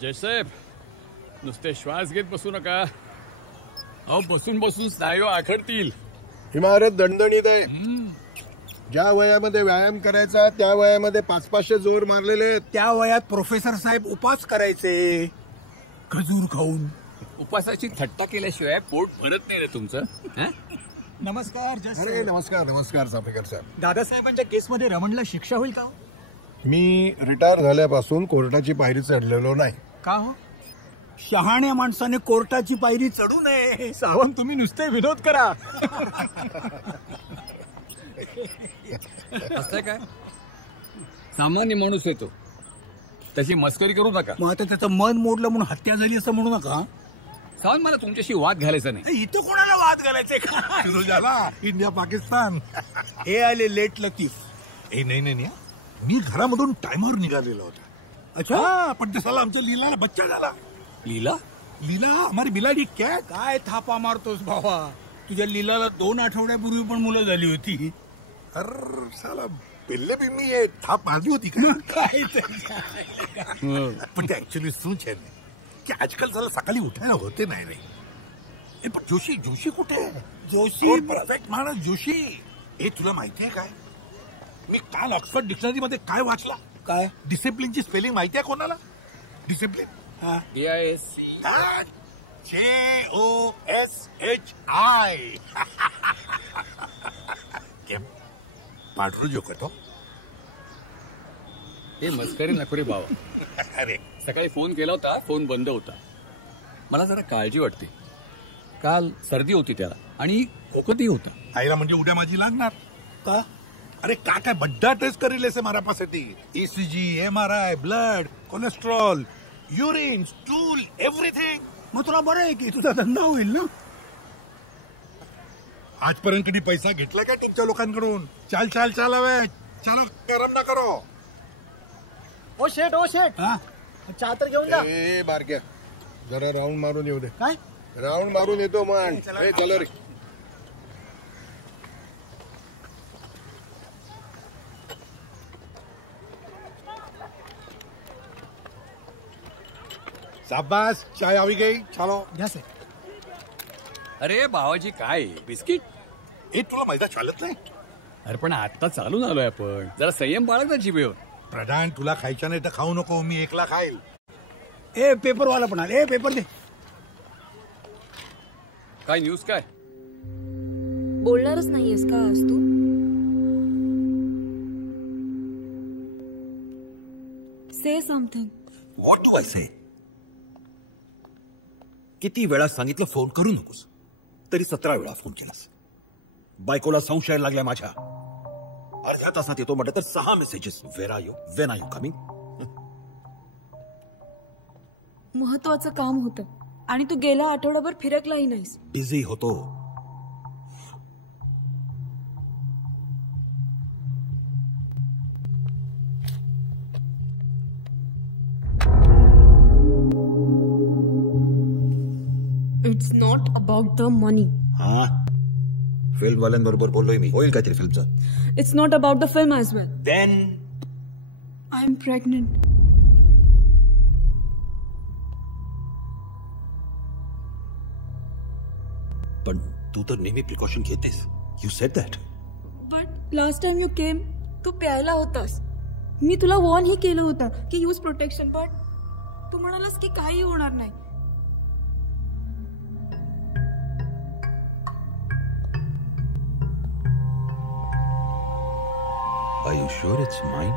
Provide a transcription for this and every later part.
जयसाहेब, नुसते श्वास घेत बसू नका. अहो, बसून बसून स्नायू आखडतील. इमारत दणदणीत आहे. ज्या वयामध्ये व्यायाम करायचा त्या वयामध्ये 500-500 जोर मारलेले. त्या वयात प्रोफेसर साहेब उपास करायचे खजूर खाऊन. उपासाची थट्टा केल्याशिवाय पोट भरत नाही रे तुमचं. नमस्कार. अरे नमस्कार नमस्कार चाफेकर साहेब. दादासाहेबांच्या केसमध्ये रमणला शिक्षा होईल का हो? मी रिटायर झाल्यापासून कोर्टाची पायरी चढलेलो नाही. का हो? शहाण्या माणसाने कोर्टाची पायरी चढू नये. सावंत, तुम्ही नुसते विनोद करा. असं काय? सामान्य माणूस येतो, त्याची मस्करी करू नका. मग आता त्याचं मन मोडलं म्हणून हत्या झाली असं म्हणू नका. सावंत, मला तुमच्याशी वाद घालायचा नाही. इथं कोणाला वाद घालायचे का? सुरू झाला इंडिया पाकिस्तान. हे आले लेट लतीफ. नाही मी घरामधून टायमर निघालेला होता. अच्छा, पण तसाला आमच्या लीलाला बच्चा झाला. लीला हमारी बिलाडी क्या. काय थापा मारतोस भावा? तुझ्या लीलाला 2 आठवड्यापूर्वी पण मुलं झाली होती. अरे साला पहले भी मी ये थाप मारली होती का. काय पण ते ऍक्च्युअली सूच आहे की आजकाल साला सकाळी उठायला होते नाही रे. पण जोशी कुठे आहे? जोशी परफेक्ट माणूस जोशी. हे तुला माहिती आहे काय, मी काल ऑक्सफर्ड डिक्शनरी मध्ये काय वाचला? काय? डिसिप्लिनची स्पेलिंग माहिती आहे कोणाला? Discipline DISC. JOSHI. पाठरू जो करतो. हे मस्करी नको रे बाबा. अरे सकाळी फोन केला होता, फोन बंद होता. मला जरा काळजी वाटते. काल सर्दी होती त्याला आणि खोकतही होता. आईला म्हणजे उद्या माझी लागणार का? अरे काय बड्डा टेस्ट करेल ऐसे मारा पासाठी. ECG, MRI, blood, cholesterol, urine, stool, everything. मग तुला बरं आहे की तुझा धंदा होईल ना. आजपर्यंत कधी पैसा घेतला का टीमच्या लोकांकडून? चाल हवे. चलो गरम ना करो. ओ शेट चहा तर घेऊन जा. ए बारक्या, जरा राऊंड मारून येऊ दे. काय राऊंड मारून येतो मन. चलो रे. शाबास, चाय आवी गई. चलो घ्या सर. अरे भावाजी, काय बिस्किट? हे तुला मैदा चालत नाही. अरे पण आता चालून आलोय आपण. जरा संयम बाळग ना जिभेवर. प्रधान, तुला खायच्या नाही तर खाऊ नको. मी एकला खाईल. ए पेपरवाला पण आले. पेपर दे. काय न्यूज काय? बोलणारच नाहीयेस का आज तू? Say something. What do I say? किती वेळा सांगितलं फोन करू नकोस, तरी 17 वेळा फोन केलास. बायकोला संशय लागलाय माझ्या. अर्ध्या तासात येतो म्हटलं तर 6 messages. Where are you? When are you coming? महत्वाचं काम होतं आणि तू गेला आठवडाभर फिरकलाही नाहीस. बिझी होतो. It's not about the money. हा, फिल्म वाल्यांबरोबर बोललोय मी. होईल काहीतरी फिल्मचं. It's not about the film as well. Then I am pregnant. पण तू तर नेहमी प्रिकॉशन घेतेस. You said that. But last time you came, तू प्यायला होतास. मी तुला वॉर्न ही केलं होतं की यूज प्रोटेक्शन, बट तू म्हणालास की काही होणार नाही. Are you sure it's mine?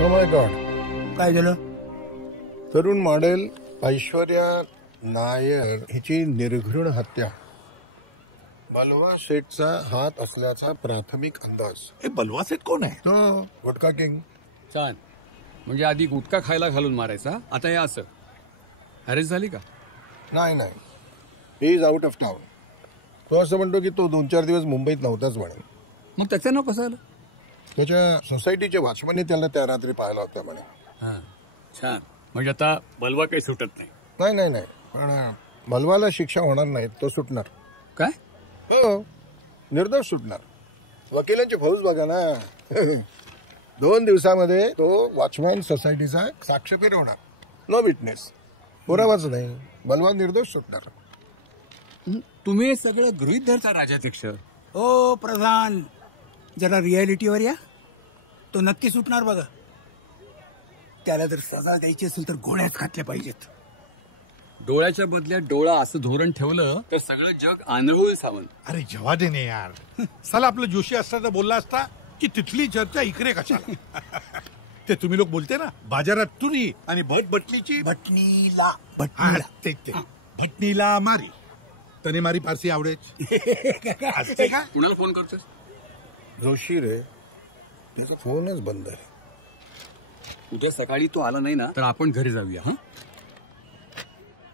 Oh my God. काय झालं? तरुण मॉडेल ऐश्वर्या नायर हिची निर्घृण हत्या बलवा शेठचा हात असल्याचा प्राथमिक अंदाज. हे बलवा सेठ कोण आहे? तो गुटखा किंग. छान. म्हणजे आधी गुटखा खायला घालून मारायचा, आता हे असं. अरेस्ट झाली का? नाही he is out of town. तो असं म्हणतो की तो 2-4 दिवस मुंबईत नव्हताच म्हणे. मग त्याचं नाव कसं आलं? त्याच्या सोसायटीच्या वॉचमनने त्याला त्या रात्री पाहिला होता म्हणे. छान. म्हणजे आता बलवा काही सुटत नाही. नाही नाही नाही, पण बलवाला शिक्षा होणार नाही, तो सुटणार. काय? हो, निर्दोष सुटणार. वकिलांची फौज बघा ना. 2 दिवसामध्ये तो वॉचमॅन सोसायटीचा साक्ष फिरवणार. नो विटनेस, पुरावाच नाही, बलवा निर्दोष सुटणार. तुम्ही सगळं गृहीत धरता राजाध्यक्ष. ओ प्रधान, जरा रियालिटीवर या. तो नक्की सुटणार बघा. त्याला जर सजा द्यायची असेल तर गोळ्याच घातल्या पाहिजेत. डोळ्याच्या बदल्यात डोळा असं धोरण ठेवलं तर सगळं जग आंधळ सावंत. अरे जेव्हा देणे यार, साला आपलं जोशी असता तर बोलला असता की तिथली चर्चा इकडे कशाला. ते तुम्ही लोक बोलते ना, बाजारात तुरी आणि भटभटलीची भटणीला ते भटणीला मारी तने मारी फारसी आवडेच. असते का? कुणाला फोन करतोस? जोशी रे, त्याचा फोनच बंद आहे. उद्या सकाळी तो आला नाही ना तर आपण घरी जाऊया. हा,